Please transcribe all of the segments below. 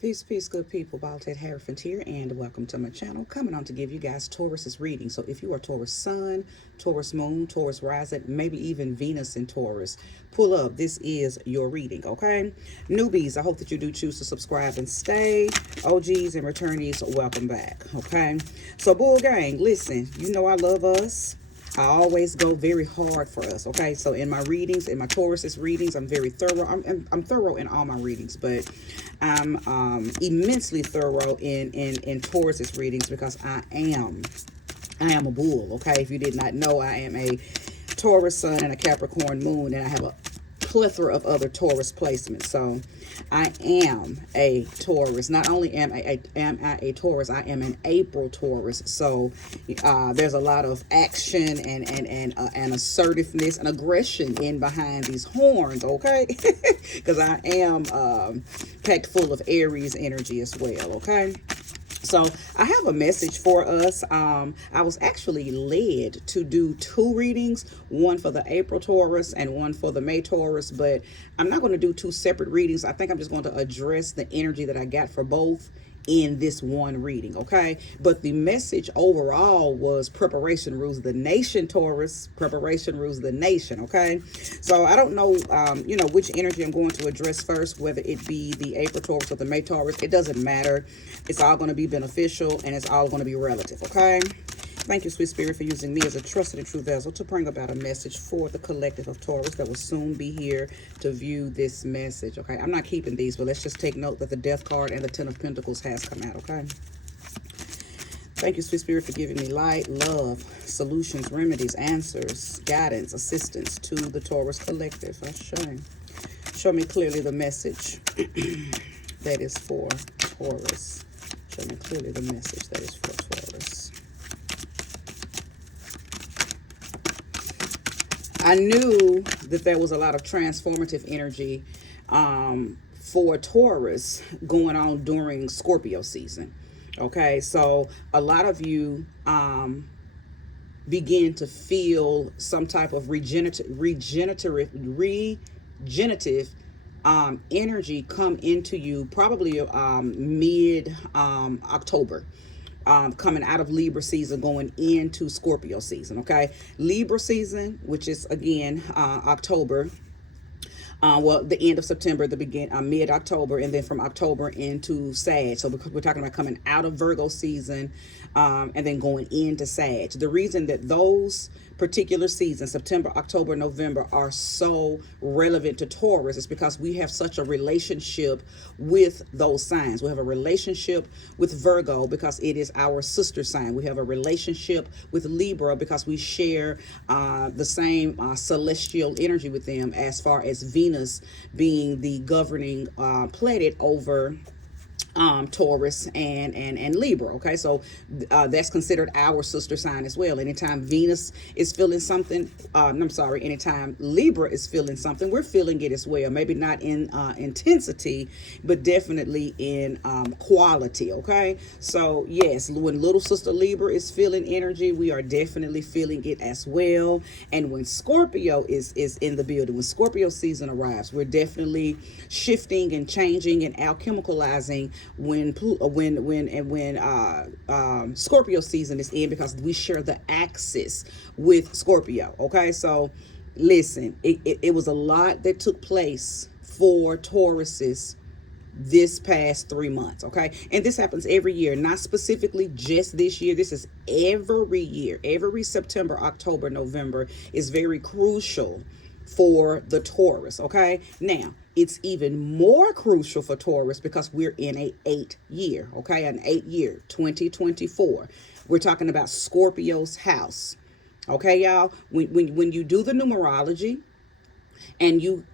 Peace, peace, good people. Baltet Harrison here, and welcome to my channel. Coming on to give you guys Taurus's reading. So, if you are Taurus Sun, Taurus Moon, Taurus Rising, maybe even Venus in Taurus, pull up. This is your reading, okay? Newbies, I hope that you do choose to subscribe and stay. OGs and returnees, welcome back, okay? So, Bull Gang, listen, you know I love us. I always go very hard for us. Okay, so in my readings, in my Taurus's readings, I'm very thorough. I'm thorough in all my readings, but I'm immensely thorough in Taurus's readings because I am a bull. Okay, if you did not know, I am a Taurus sun and a Capricorn moon, and I have a plethora of other Taurus placements. So I am a Taurus. Not only am I a Taurus, I am an April Taurus. So there's a lot of action and assertiveness and aggression in behind these horns, okay? Because I am packed full of Aries energy as well, okay? So I have a message for us. I was actually led to do two readings, one for the April Taurus and one for the May Taurus, but I'm not going to do two separate readings. I think I'm just going to address the energy that I got for both in this one reading, okay? But the message overall was preparation rules the nation, Taurus. Preparation rules the nation, okay? So I don't know, which energy I'm going to address first, whether it be the April Taurus or the May Taurus. It doesn't matter. It's all going to be beneficial and it's all going to be relative, okay? Thank you, Sweet Spirit, for using me as a trusted and true vessel to bring about a message for the collective of Taurus that will soon be here to view this message, okay? I'm not keeping these, but let's just take note that the Death card and the Ten of Pentacles has come out, okay? Thank you, Sweet Spirit, for giving me light, love, solutions, remedies, answers, guidance, assistance to the Taurus collective. Show me clearly the message that is for Taurus. Show me clearly the message that is for Taurus. I knew that there was a lot of transformative energy for Taurus going on during Scorpio season. Okay, so a lot of you begin to feel some type of regenerative energy come into you probably mid October. Coming out of Libra season, going into Scorpio season, okay? Libra season, which is, again, October. The end of September, mid-October, and then from October into Sag. So we're talking about coming out of Virgo season and then going into Sag. The reason that those particular seasons, September, October, November, are so relevant to Taurus is because we have such a relationship with those signs. We have a relationship with Virgo because it is our sister sign. We have a relationship with Libra because we share the same celestial energy with them, as far as Venus being the governing planet over Taurus and Libra. Okay, so that's considered our sister sign as well. Anytime Venus is feeling something, anytime Libra is feeling something, we're feeling it as well. Maybe not in intensity, but definitely in quality. Okay, so yes, when little sister Libra is feeling energy, we are definitely feeling it as well. And when Scorpio is in the building, when Scorpio season arrives, we're definitely shifting and changing and alchemicalizing when Scorpio season is in, because we share the axis with Scorpio. Okay, so listen, it was a lot that took place for Tauruses this past 3 months, okay? And this happens every year, not specifically just this year. This is every year. Every September, October, November is very crucial for the Taurus, okay? Now, it's even more crucial for Taurus because we're in a 8-year, okay? An 8-year, 2024. We're talking about Scorpio's house, okay, y'all? When you do the numerology and you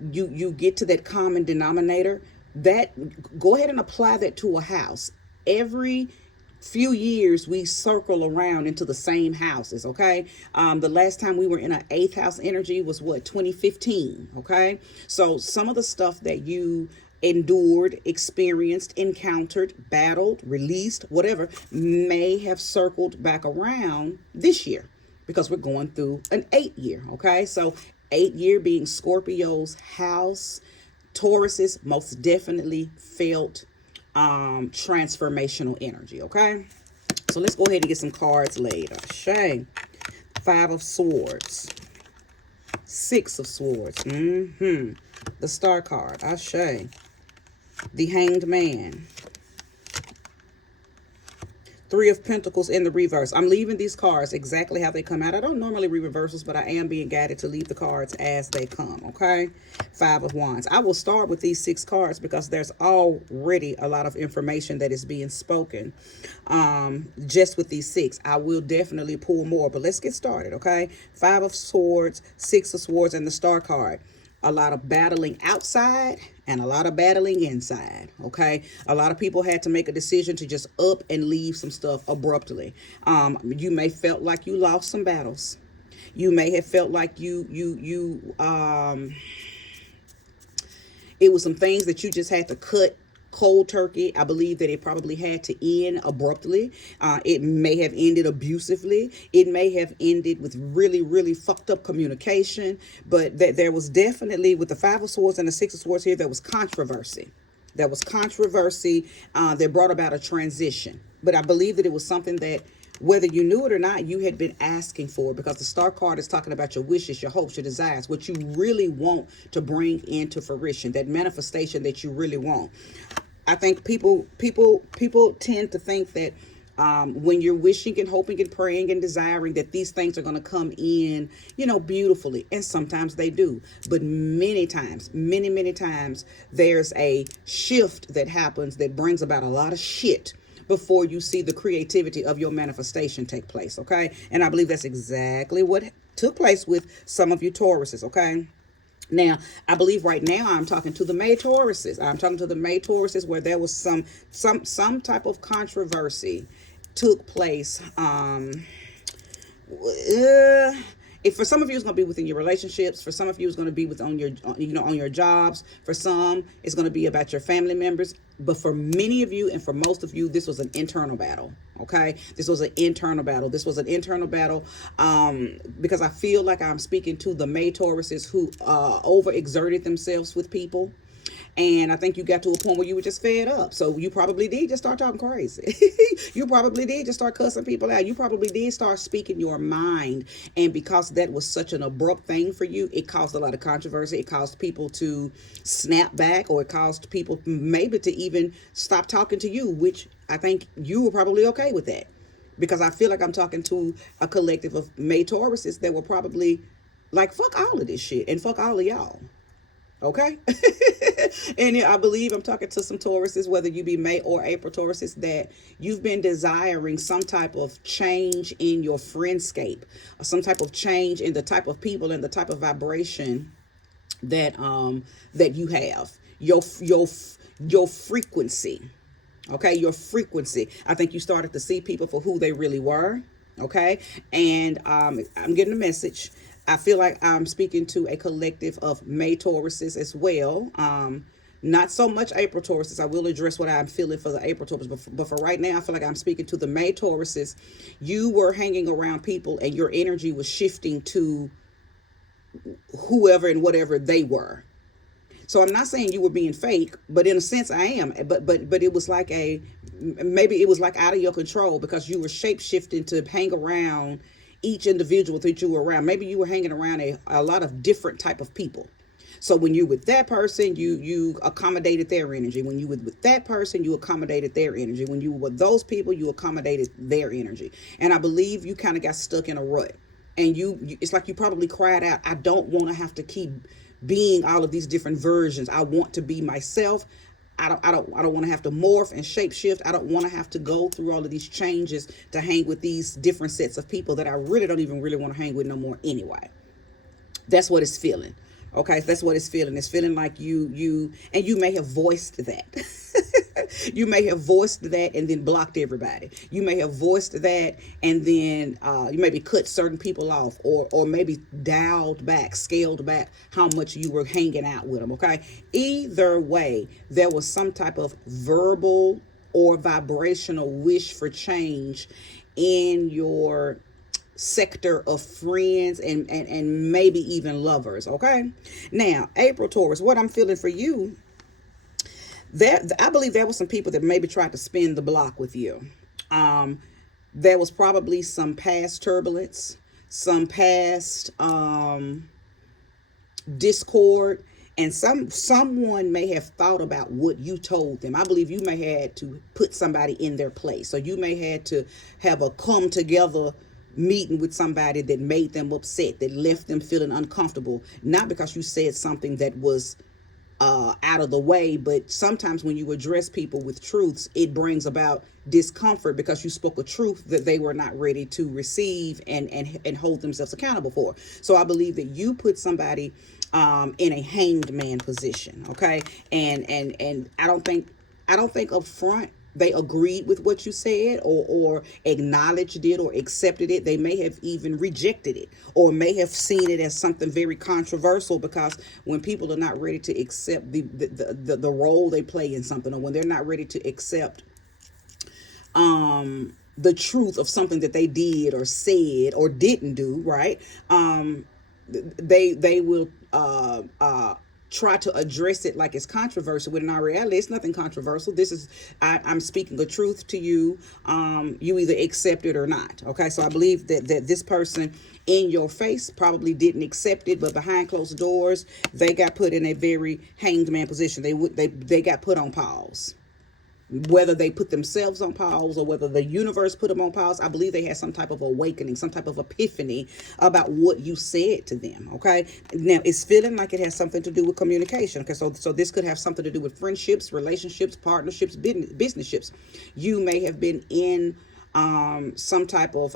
get to that common denominator, that go ahead and apply that to a house. Every few years we circle around into the same houses, okay? The last time we were in an 8th house energy was 2015, okay? So some of the stuff that you endured, experienced, encountered, battled, released, whatever, may have circled back around this year because we're going through an 8-year, okay? So 8-year being Scorpio's house. Tauruses most definitely felt transformational energy. Okay, so let's go ahead and get some cards laid. Shay, 5 of Swords, 6 of Swords, the Star card, Ashe, the Hanged Man, 3 of Pentacles in the reverse. I'm leaving these cards exactly how they come out. I don't normally read reversals, but I am being guided to leave the cards as they come, okay? 5 of Wands. I will start with these 6 cards because there's already a lot of information that is being spoken just with these 6. I will definitely pull more, but let's get started, okay? 5 of Swords, 6 of Swords, and the Star card. A lot of battling outside and a lot of battling inside. Okay, a lot of people had to make a decision to just up and leave some stuff abruptly. You may felt like you lost some battles. You may have felt like it was some things that you just had to cut cold turkey. I believe that it probably had to end abruptly. It may have ended abusively. It may have ended with really, really fucked up communication. But there was definitely, with the 5 of Swords and the 6 of Swords here, there was controversy. There was controversy that brought about a transition. But I believe that it was something that, whether you knew it or not, you had been asking for, because the Star card is talking about your wishes, your hopes, your desires, what you really want to bring into fruition, that manifestation that you really want. I think people tend to think that when you're wishing and hoping and praying and desiring, that these things are going to come in, beautifully. And sometimes they do. But many times, many times, there's a shift that happens that brings about a lot of shit before you see the creativity of your manifestation take place. Okay. And I believe that's exactly what took place with some of you Tauruses. Okay. Now, I believe right now I'm talking to the May Tauruses. I'm talking to the May Tauruses where there was some type of controversy took place. If for some of you it's going to be within your relationships, for some of you it's going to be on your jobs, for some it's going to be about your family members, but for many of you and for most of you, this was an internal battle. Okay, this was an internal battle. This was an internal battle because I feel like I'm speaking to the May Tauruses who overexerted themselves with people. And I think you got to a point where you were just fed up. So you probably did just start talking crazy. You probably did just start cussing people out. You probably did start speaking your mind. And because that was such an abrupt thing for you, it caused a lot of controversy. It caused people to snap back, or it caused people maybe to even stop talking to you, which I think you were probably okay with that. Because I feel like I'm talking to a collective of May Tauruses that were probably like, fuck all of this shit and fuck all of y'all. Okay. And I believe I'm talking to some Tauruses, whether you be May or April Tauruses, that you've been desiring some type of change in your friendscape, or some type of change in the type of people and the type of vibration that you have, your frequency. Okay, your frequency. I think you started to see people for who they really were. Okay, and I'm getting a message. I feel like I'm speaking to a collective of May Tauruses as well. Not so much April Tauruses. I will address what I'm feeling for the April Tauruses, but for right now, I feel like I'm speaking to the May Tauruses. You were hanging around people and your energy was shifting to whoever and whatever they were. So I'm not saying you were being fake, but in a sense I am. But it was like maybe it was like out of your control, because you were shape shifting to hang around each individual that you were around. Maybe you were hanging around a lot of different type of people. So when you're with that person, you accommodated their energy. When you were with that person, you accommodated their energy. When you were with those people, you accommodated their energy. And I believe you kind of got stuck in a rut. And it's like you probably cried out, I don't want to have to keep being all of these different versions. I want to be myself. I don't want to have to morph and shape shift. I don't want to have to go through all of these changes to hang with these different sets of people that I really don't even really want to hang with no more anyway. That's what it's feeling. Okay, that's what it's feeling. It's feeling like you may have voiced that. You may have voiced that and then blocked everybody. You may have voiced that and then you maybe cut certain people off, or maybe dialed back, scaled back how much you were hanging out with them. Okay, either way, there was some type of verbal or vibrational wish for change in your sector of friends and maybe even lovers. Okay, now April Taurus, what I'm feeling for you, I believe there were some people that maybe tried to spin the block with you. Um, there was probably some past turbulence, some past discord, and someone may have thought about what you told them. I believe you may have had to put somebody in their place, so you may had to have a come together meeting with somebody that made them upset, that left them feeling uncomfortable, not because you said something that was out of the way, but sometimes when you address people with truths, it brings about discomfort because you spoke a truth that they were not ready to receive and hold themselves accountable for. So I believe that you put somebody in a hanged man position, okay? And I don't think up front they agreed with what you said, or acknowledged it or accepted it. They may have even rejected it or may have seen it as something very controversial, because when people are not ready to accept the role they play in something, or when they're not ready to accept the truth of something that they did or said or didn't do, right? They will try to address it like it's controversial, when in our reality it's nothing controversial. This is I'm speaking the truth to you. You either accept it or not. Okay, so I believe that this person in your face probably didn't accept it, but behind closed doors they got put in a very hanged man position. They got put on pause. Whether they put themselves on pause or whether the universe put them on pause, I believe they had some type of awakening, some type of epiphany about what you said to them. Okay, now it's feeling like it has something to do with communication. Okay, so this could have something to do with friendships, relationships, partnerships, business. You may have been in some type of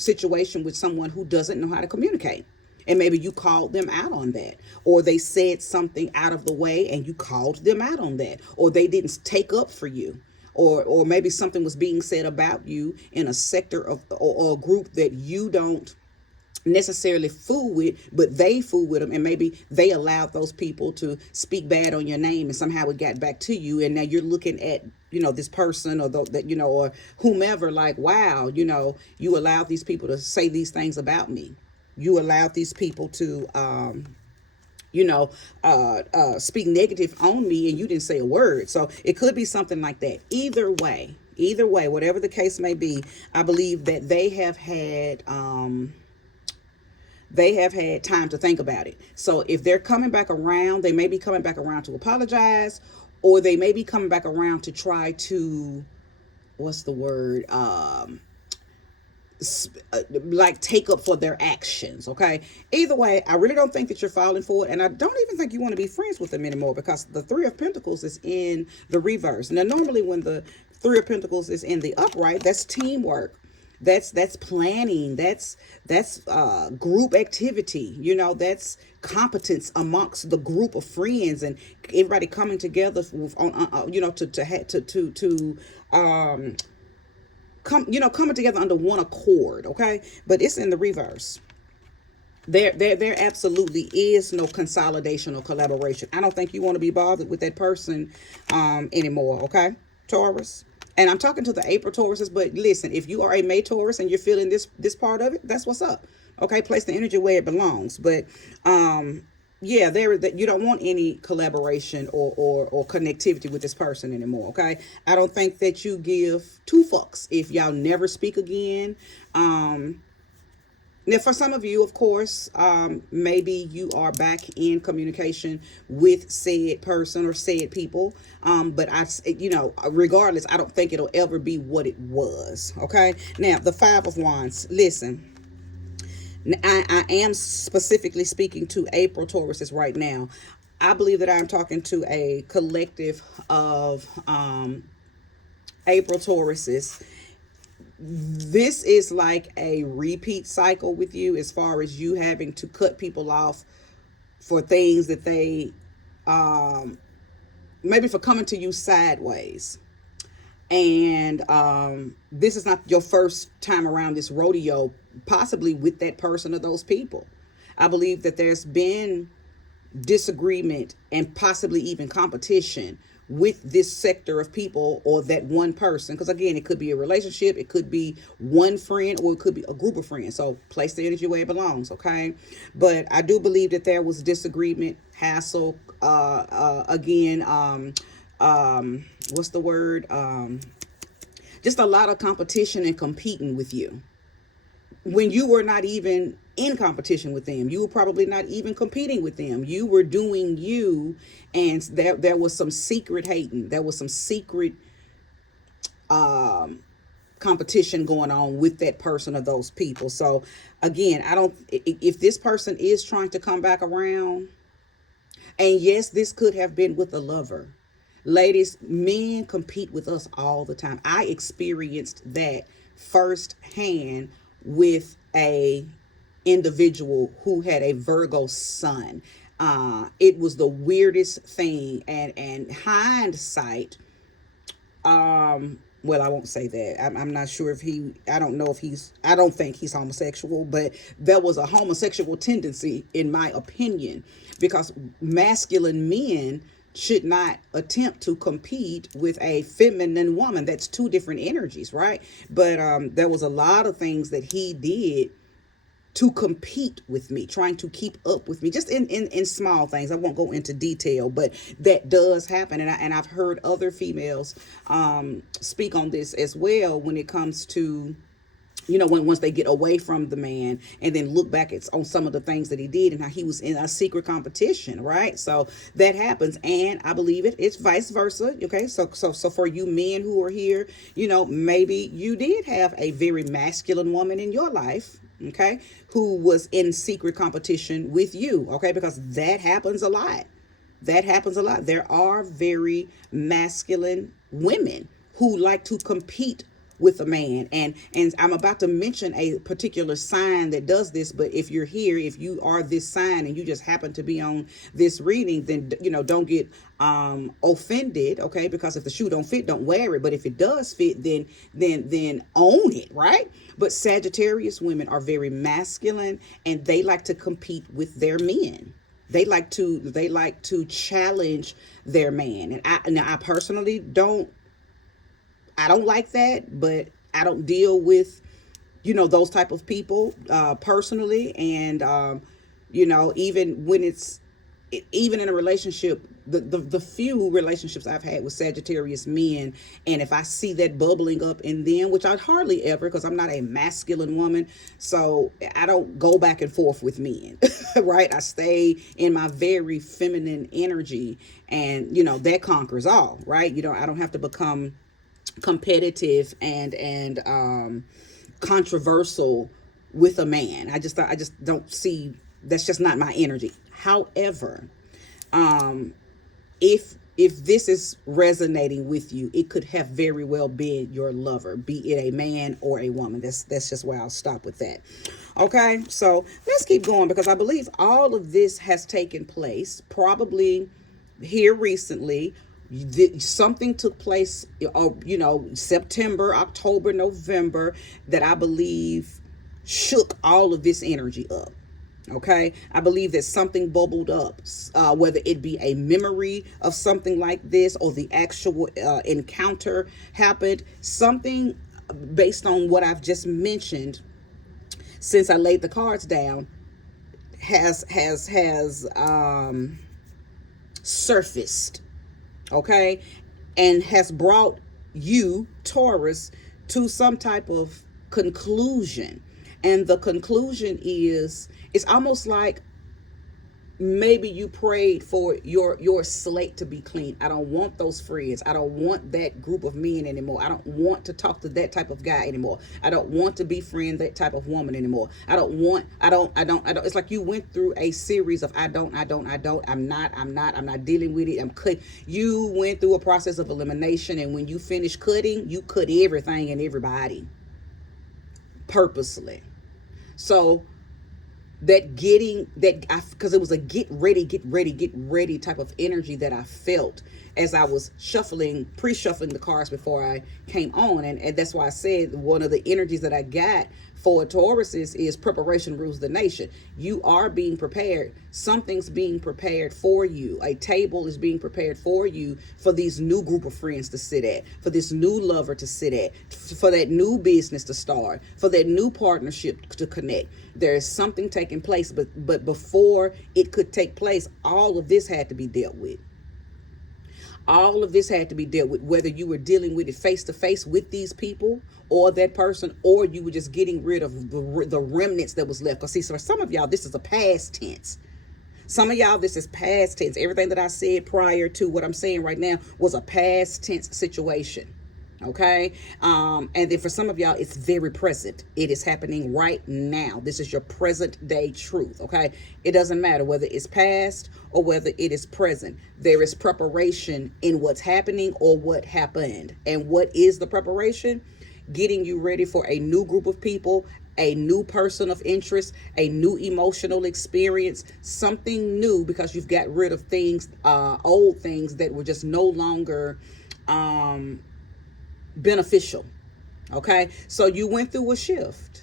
situation with someone who doesn't know how to communicate. And maybe you called them out on that, or they said something out of the way and you called them out on that, or they didn't take up for you, or maybe something was being said about you in a sector of or a group that you don't necessarily fool with, but they fool with them, and maybe they allowed those people to speak bad on your name, and somehow it got back to you, and now you're looking at this person or or whomever, like, wow, you allowed these people to say these things about me. You allowed these people to speak negative on me, and you didn't say a word. So it could be something like that. Either way, whatever the case may be, I believe that they have had time to think about it. So if they're coming back around, they may be coming back around to apologize, or they may be coming back around to try to, what's the word? Like take up for their actions. Okay, either way, I really don't think that you're falling for it, and I don't even think you want to be friends with them anymore, because the Three of Pentacles is in the reverse. Now normally when the Three of Pentacles is in the upright, that's teamwork, that's planning, that's group activity, that's competence amongst the group of friends, and everybody coming together coming together under one accord. Okay, but it's in the reverse. There absolutely is no consolidation or collaboration. I don't think you want to be bothered with that person anymore. Okay, Taurus. And I'm talking to the April Tauruses, but listen, if you are a May Taurus and you're feeling this part of it, that's what's up. Okay, place the energy where it belongs. But yeah, you don't want any collaboration or connectivity with this person anymore. Okay, I don't think that you give two fucks if y'all never speak again. Now, for some of you, of course, maybe you are back in communication with said person or said people. But regardless, I don't think it'll ever be what it was. Okay. Now, the Five of Wands. Listen, I am specifically speaking to April Tauruses right now. I believe that I'm talking to a collective of April Tauruses. This is like a repeat cycle with you, as far as you having to cut people off for things that they maybe for coming to you sideways. And this is not your first time around this rodeo, possibly with that person or those people. I believe that there's been disagreement and possibly even competition with this sector of people or that one person, because again, it could be a relationship, it could be one friend, or it could be a group of friends. So place the energy where it belongs. Okay, but I do believe that there was disagreement, hassle, again, what's the word? Just a lot of competition and competing with you when you were not even in competition with them. You were probably not even competing with them. You were doing you, and there was some secret hating. There was some secret competition going on with that person or those people. So again, I don't, if this person is trying to come back around, and yes, this could have been with a lover. Ladies, men compete with us all the time. I experienced that firsthand with a individual who had a Virgo sun. It was the weirdest thing, and hindsight, well, I won't say that. I'm not sure if I don't know if I don't think he's homosexual, but there was a homosexual tendency, in my opinion, because masculine men should not attempt to compete with a feminine woman. That's two different energies, right? But there was a lot of things that he did to compete with me, trying to keep up with me, just in small things. I won't go into detail, but that does happen. And I've heard other females speak on this as well when it comes to, once they get away from the man and then look back on some of the things that he did and how he was in a secret competition, right? So that happens, and I believe it's vice versa. Okay, so for you men who are here, maybe you did have a very masculine woman in your life, okay, who was in secret competition with you, okay, because that happens a lot. That happens a lot. There are very masculine women who like to compete with a man, and I'm about to mention a particular sign that does this. But if you're here, if you are this sign and you just happen to be on this reading, then don't get offended, okay? Because if the shoe don't fit, don't wear it. But if it does fit, then own it, right? But Sagittarius women are very masculine, and they like to compete with their men. They like to challenge their man. And I personally don't like that, but I don't deal with, those type of people personally. And, even when even in a relationship, the few relationships I've had with Sagittarius men, and if I see that bubbling up in them, which I'd hardly ever, because I'm not a masculine woman, so I don't go back and forth with men, right? I stay in my very feminine energy, and, that conquers all, right? I don't have to become competitive and controversial with a man. I just don't see, that's just not my energy. However, if this is resonating with you, it could have very well been your lover, be it a man or a woman. That's just where I'll stop with that. Okay, so let's keep going, because I believe all of this has taken place probably here recently. Something took place, September, October, November, that I believe shook all of this energy up. Okay, I believe that something bubbled up, whether it be a memory of something like this or the actual encounter happened. Something based on what I've just mentioned, since I laid the cards down, has surfaced, okay, and has brought you, Taurus, to some type of conclusion. And the conclusion is, it's almost like maybe you prayed for your slate to be clean. I don't want those friends. I don't want that group of men anymore. I don't want to talk to that type of guy anymore. I don't want to befriend that type of woman anymore. I don't. It's like you went through a series of I'm not dealing with it. You went through a process of elimination, and when you finish cutting, you cut everything and everybody purposely. So because it was a get ready type of energy that I felt as I was pre-shuffling the cards before I came on. And that's why I said one of the energies that I got for Taurus is preparation rules the nation. You are being prepared. Something's being prepared for you. A table is being prepared for you, for these new group of friends to sit at, for this new lover to sit at, for that new business to start, for that new partnership to connect. There is something taking place, but before it could take place, all of this had to be dealt with. All of this had to be dealt with, whether you were dealing with it face to face with these people or that person, or you were just getting rid of the remnants that was left. Because see, so for some of y'all, this is a past tense. Some of y'all, this is past tense. Everything that I said prior to what I'm saying right now was a past tense situation. Okay. And then for some of y'all, it's very present. It is happening right now. This is your present day truth. Okay. It doesn't matter whether it's past or whether it is present. There is preparation in what's happening or what happened. And what is the preparation? Getting you ready for a new group of people, a new person of interest, a new emotional experience, something new, because you've got rid of things, old things that were just no longer beneficial. Okay. So you went through a shift.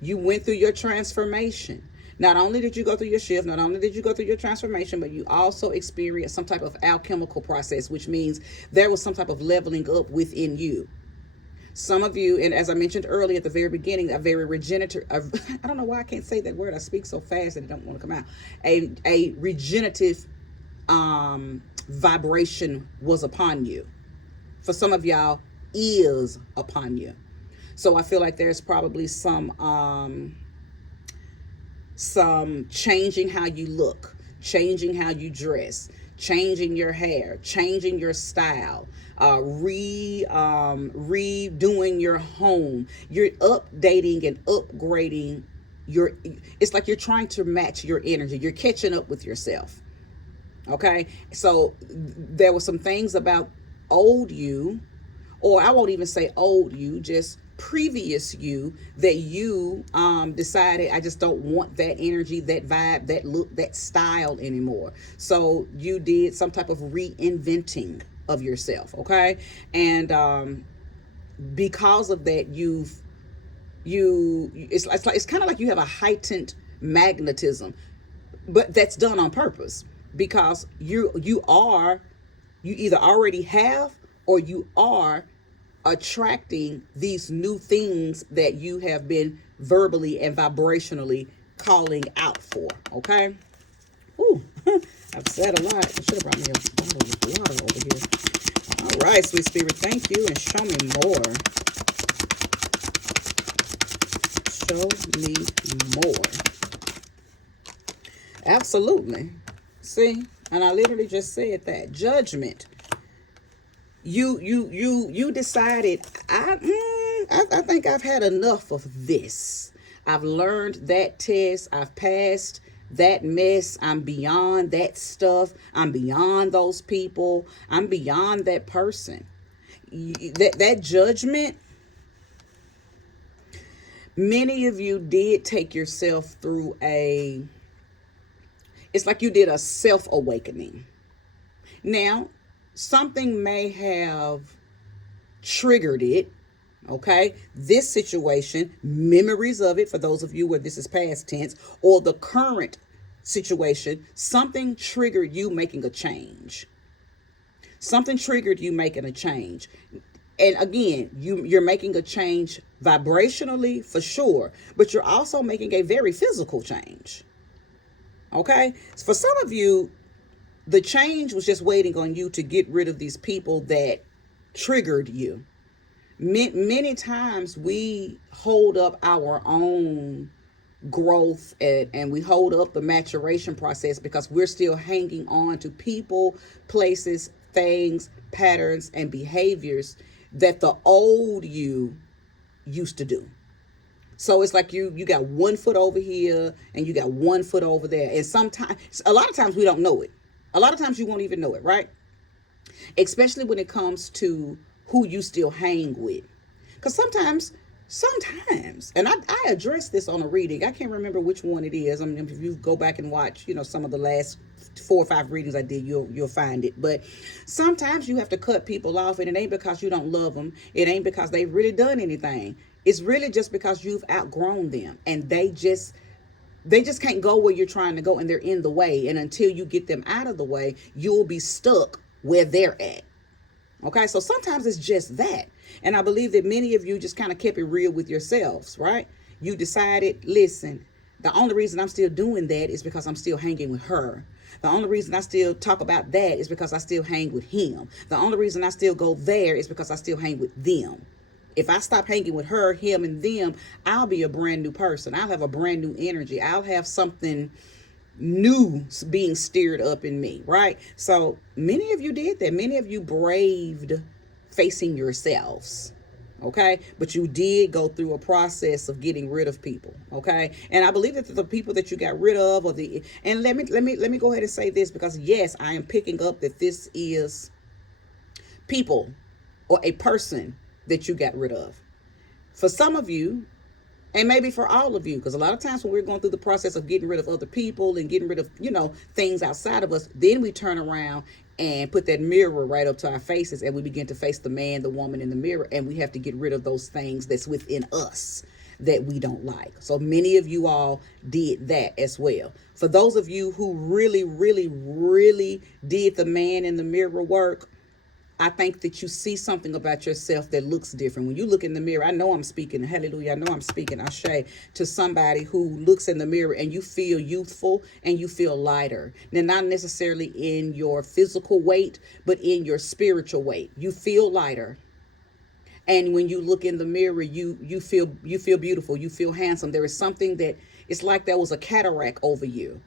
You went through your transformation. Not only did you go through your shift, not only did you go through your transformation, but you also experienced some type of alchemical process, which means there was some type of leveling up within you. Some of you, and as I mentioned earlier at the very beginning, a very regenerative, I don't know why I can't say that word. I speak so fast and it don't want to come out. A regenerative vibration was upon you. For some of y'all, is upon you. So I feel like there's probably some changing how you look, changing how you dress, changing your hair, changing your style, redoing your home. You're updating and upgrading it's like you're trying to match your energy. You're catching up with yourself. Okay. So there were some things about old you, or I won't even say old you, just previous you, that you decided, I just don't want that energy, that vibe, that look, that style anymore. So you did some type of reinventing of yourself. Okay. And because of that, it's kind of like you have a heightened magnetism, but that's done on purpose, because you either already have or you are attracting these new things that you have been verbally and vibrationally calling out for. Okay. Ooh, I've said a lot. I should have brought me a bottle of water over here. All right, sweet spirit, thank you, and show me more. Show me more. Absolutely. See, and I literally just said that. Judgment. You decided, I think I've had enough of this. I've learned that test. I've passed that mess. I'm beyond that stuff. I'm beyond those people. I'm beyond that person. That judgment. Many of you did take yourself through it's like you did a self-awakening. Now, something may have triggered it. Okay. This situation, memories of it, for those of you where this is past tense, or the current situation, something triggered you making a change. Something triggered you making a change. And again, you're making a change vibrationally for sure, but you're also making a very physical change. Okay. For some of you, the change was just waiting on you to get rid of these people that triggered you. Many times we hold up our own growth and we hold up the maturation process because we're still hanging on to people, places, things, patterns, and behaviors that the old you used to do. So it's like you got 1 foot over here and you got 1 foot over there. And a lot of times we don't know it. A lot of times you won't even know it, right? Especially when it comes to who you still hang with. Because sometimes, and I addressed this on a reading. I can't remember which one it is. I mean, if you go back and watch, some of the last 4 or 5 readings I did, you'll find it. But sometimes you have to cut people off, and it ain't because you don't love them. It ain't because they've really done anything. It's really just because you've outgrown them, and they just can't go where you're trying to go, and they're in the way. And until you get them out of the way, you'll be stuck where they're at. Okay, so sometimes it's just that. And I believe that many of you just kind of kept it real with yourselves, right? You decided, listen, The only reason I'm still doing that is because I'm still hanging with her. The only reason I still talk about that is because I still hang with him. The only reason I still go there is because I still hang with them. If I stop hanging with her, him, and them, I'll be a brand new person. I'll have a brand new energy. I'll have something new being stirred up in me, right? So many of you did that. Many of you braved facing yourselves. Okay, but you did go through a process of getting rid of people. Okay, and I believe that the people that you got rid of, or the, and let me go ahead and say this, because yes, I am picking up that this is people or a person that you got rid of. For some of you, and maybe for all of you, because a lot of times when we're going through the process of getting rid of other people and getting rid of, things outside of us, then we turn around and put that mirror right up to our faces, and we begin to face the man, the woman in the mirror, and we have to get rid of those things that's within us that we don't like. So many of you all did that as well. For those of you who really, really, really did the man in the mirror work, I think that you see something about yourself that looks different. When you look in the mirror, I know I'm speaking, hallelujah, I know I'm speaking, Ashe, to somebody who looks in the mirror and you feel youthful and you feel lighter. Now, not necessarily in your physical weight, but in your spiritual weight. You feel lighter. And when you look in the mirror, you feel beautiful, you feel handsome. There is something that it's like there was a cataract over you.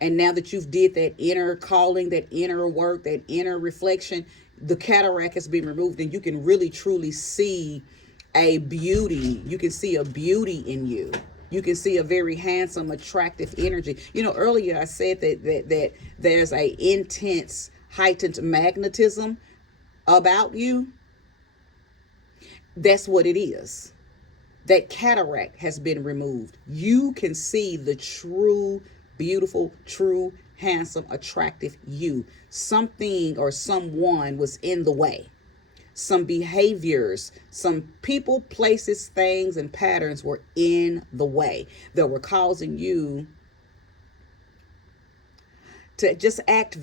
And now that you've did that inner calling, that inner work, that inner reflection, the cataract has been removed, and you can really truly see a beauty. You can see a beauty in you. You can see a very handsome, attractive energy. Earlier I said that there's a intense, heightened magnetism about you. That's what it is. That cataract has been removed. You can see the true, beautiful, true, handsome, attractive you. Something or someone was in the way. Some behaviors, some people, places, things, and patterns were in the way that were causing you to just act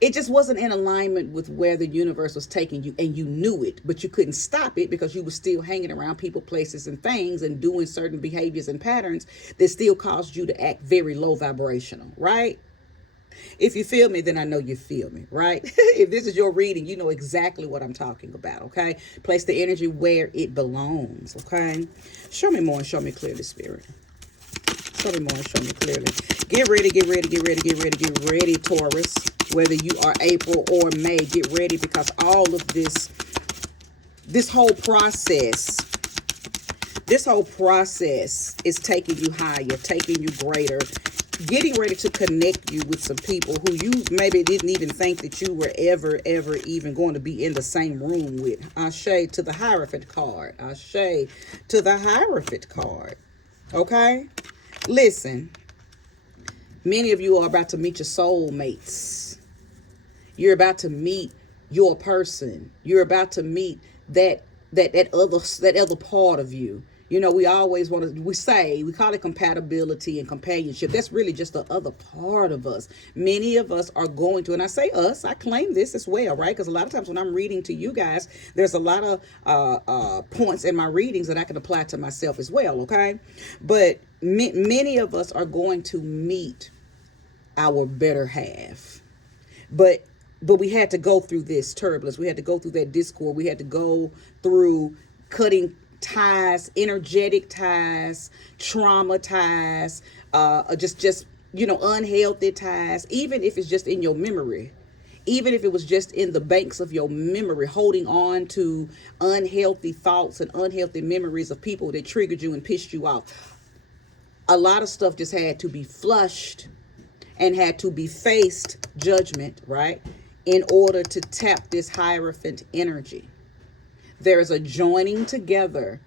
it just wasn't in alignment with where the universe was taking you, and you knew it, but you couldn't stop it because you were still hanging around people, places, and things, and doing certain behaviors and patterns that still caused you to act very low vibrational, right? If you feel me, then I know you feel me, right? If this is your reading, you know exactly what I'm talking about, okay? Place the energy where it belongs, okay? Show me more and show me clearly, Spirit. Show me more and show me clearly. Get ready, get ready, get ready, get ready, get ready, Taurus. Whether you are April or May, get ready, because all of this whole process is taking you higher, taking you greater, getting ready to connect you with some people who you maybe didn't even think that you were ever even going to be in the same room with. Ashe to the Hierophant card. Ashe to the Hierophant card. Okay? Listen, many of you are about to meet your soulmates. You're about to meet your person. You're about to meet that other part of you. We always want to, we call it compatibility and companionship. That's really just the other part of us. Many of us are going to, and I say us, I claim this as well, right? Because a lot of times when I'm reading to you guys, there's a lot of points in my readings that I can apply to myself as well, okay? But many of us are going to meet our better half. But we had to go through this turbulence. We had to go through that discord. We had to go through cutting ties, energetic ties, trauma ties, just unhealthy ties, even if it's just in your memory. Even if it was just in the banks of your memory, holding on to unhealthy thoughts and unhealthy memories of people that triggered you and pissed you off. A lot of stuff just had to be flushed and had to be faced, judgment, right, in order to tap this Hierophant energy. There is a joining together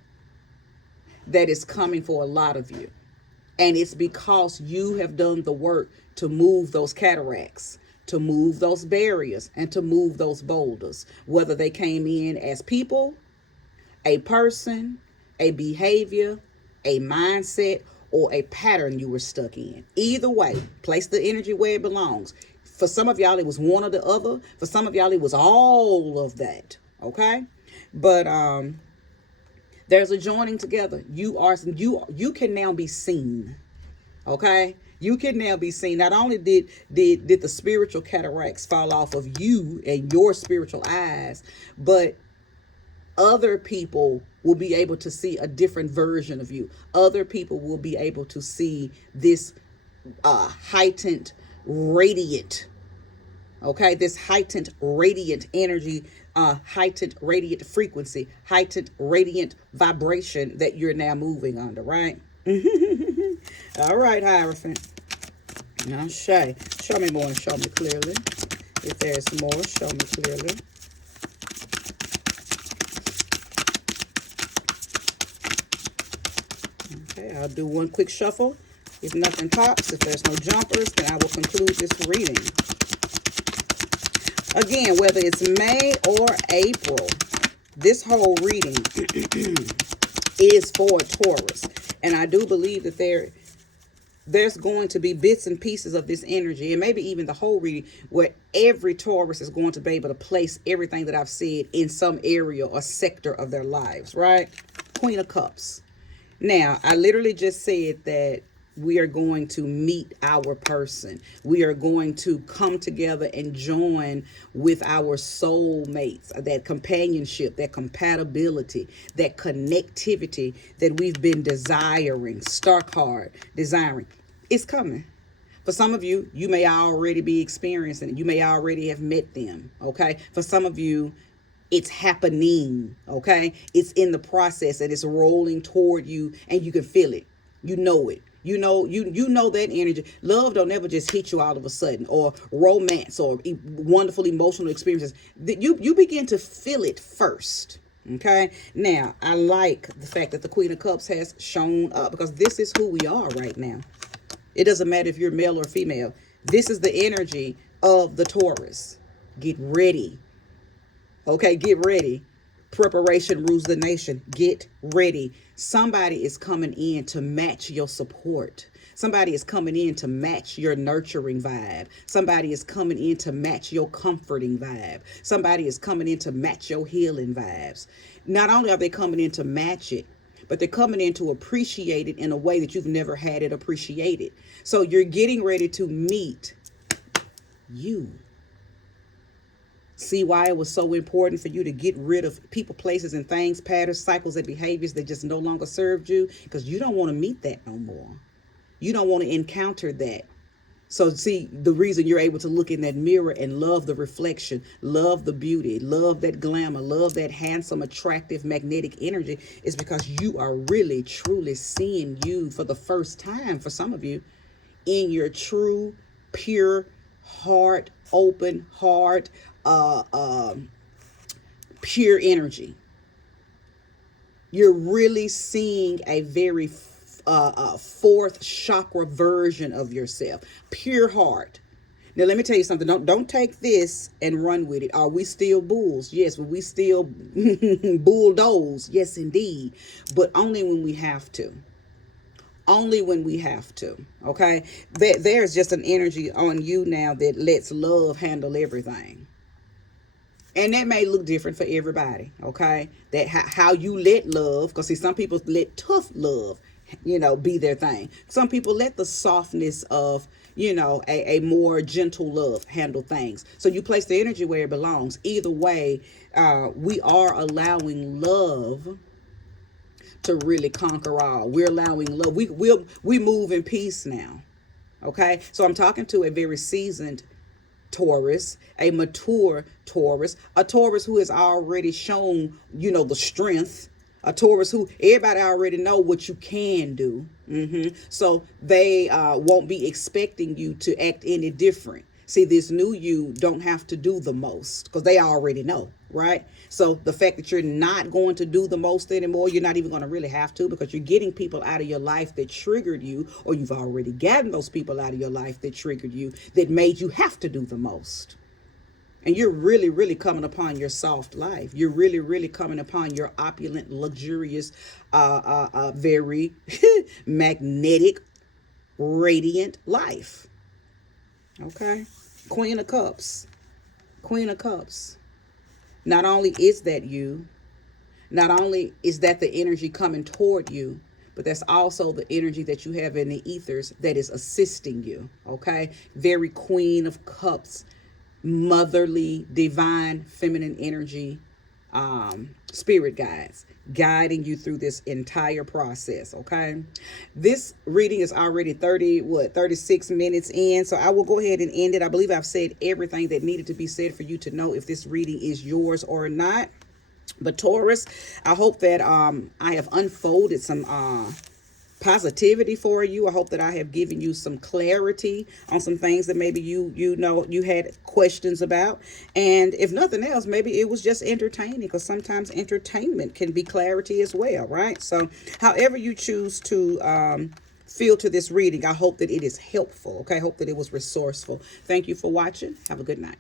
that is coming for a lot of you. And it's because you have done the work to move those cataracts, to move those barriers, and to move those boulders, whether they came in as people, a person, a behavior, a mindset, or a pattern you were stuck in. Either way, place the energy where it belongs. For some of y'all, it was one or the other. For some of y'all, it was all of that. Okay? But There's a joining together. You can now be seen. Okay, you can now be seen. Not only did the spiritual cataracts fall off of you and your spiritual eyes, but other people will be able to see a different version of you. Other people will be able to see this heightened, radiant, okay, this heightened, radiant energy, heightened, radiant frequency, heightened, radiant vibration that you're now moving under, right? All right, Hierophant. Now, show me more and show me clearly. If there's more, show me clearly. Okay, I'll do one quick shuffle. If nothing pops, if there's no jumpers, then I will conclude this reading. Again, whether it's May or April, this whole reading is for Taurus. And I do believe that there's going to be bits and pieces of this energy, and maybe even the whole reading, where every Taurus is going to be able to place everything that I've said in some area or sector of their lives, right? Queen of Cups. Now, I literally just said that we are going to meet our person. We are going to come together and join with our soul mates, that companionship, that compatibility, that connectivity that we've been desiring, stark hard desiring. It's coming. For some of you, you may already be experiencing it. You may already have met them, okay? For some of you, it's happening, okay? It's in the process and it's rolling toward you and you can feel it. You know it. You know that energy. Love don't ever just hit you all of a sudden, or romance or wonderful emotional experiences. You begin to feel it first. Okay. Now, I like the fact that the Queen of Cups has shown up, because this is who we are right now. It doesn't matter if you're male or female. This is the energy of the Taurus. Get ready. Okay, get ready. Preparation rules the nation. Get ready. Somebody is coming in to match your support. Somebody is coming in to match your nurturing vibe. Somebody is coming in to match your comforting vibe. Somebody is coming in to match your healing vibes. Not only are they coming in to match it, but they're coming in to appreciate it in a way that you've never had it appreciated. So you're getting ready to meet you. See why it was so important for you to get rid of people, places, and things, patterns, cycles, and behaviors that just no longer served you? Because you don't want to meet that no more. You don't want to encounter that. So see, the reason you're able to look in that mirror and love the reflection, love the beauty, love that glamour, love that handsome, attractive, magnetic energy is because you are really, truly seeing you for the first time, for some of you, in your true, pure heart, open heart, pure energy. You're really seeing a very fourth chakra version of yourself, pure heart. Now let me tell you something. Don't take this and run with it. Are we still bulls? Yes. Will we still bulldoze? Yes, indeed. But only when we have to. Only when we have to. Okay. There's just an energy on you now that lets love handle everything. And that may look different for everybody, okay? That how you let love, because see, some people let tough love, be their thing. Some people let the softness of, a more gentle love handle things. So you place the energy where it belongs. Either way, we are allowing love to really conquer all. We're allowing love. We move in peace now, okay? So I'm talking to a very seasoned Taurus, a mature Taurus, a Taurus who has already shown, the strength, a Taurus who everybody already know what you can do. So they won't be expecting you to act any different. See, this new you don't have to do the most because they already know, right? So the fact that you're not going to do the most anymore, you're not even going to really have to, because you're getting people out of your life that triggered you, or you've already gotten those people out of your life that triggered you, that made you have to do the most. And you're really, really coming upon your soft life. You're really, really coming upon your opulent, luxurious, very magnetic, radiant life. Okay. Queen of Cups. Queen of Cups. Not only is that you, Not only is that the energy coming toward you, but that's also the energy that you have in the ethers that is assisting you. Okay. Very Queen of Cups, motherly, divine, feminine energy, spirit guides guiding you through this entire process. Okay. This reading is already 36 minutes in. So I will go ahead and end it. I believe I've said everything that needed to be said for you to know if this reading is yours or not. But Taurus, I hope that I have unfolded some positivity for you. I hope that I have given you some clarity on some things that maybe you had questions about. And if nothing else, maybe it was just entertaining, because sometimes entertainment can be clarity as well, right? So however you choose to feel to this reading, I hope that it is helpful. Okay, I hope that it was resourceful. Thank you for watching. Have a good night.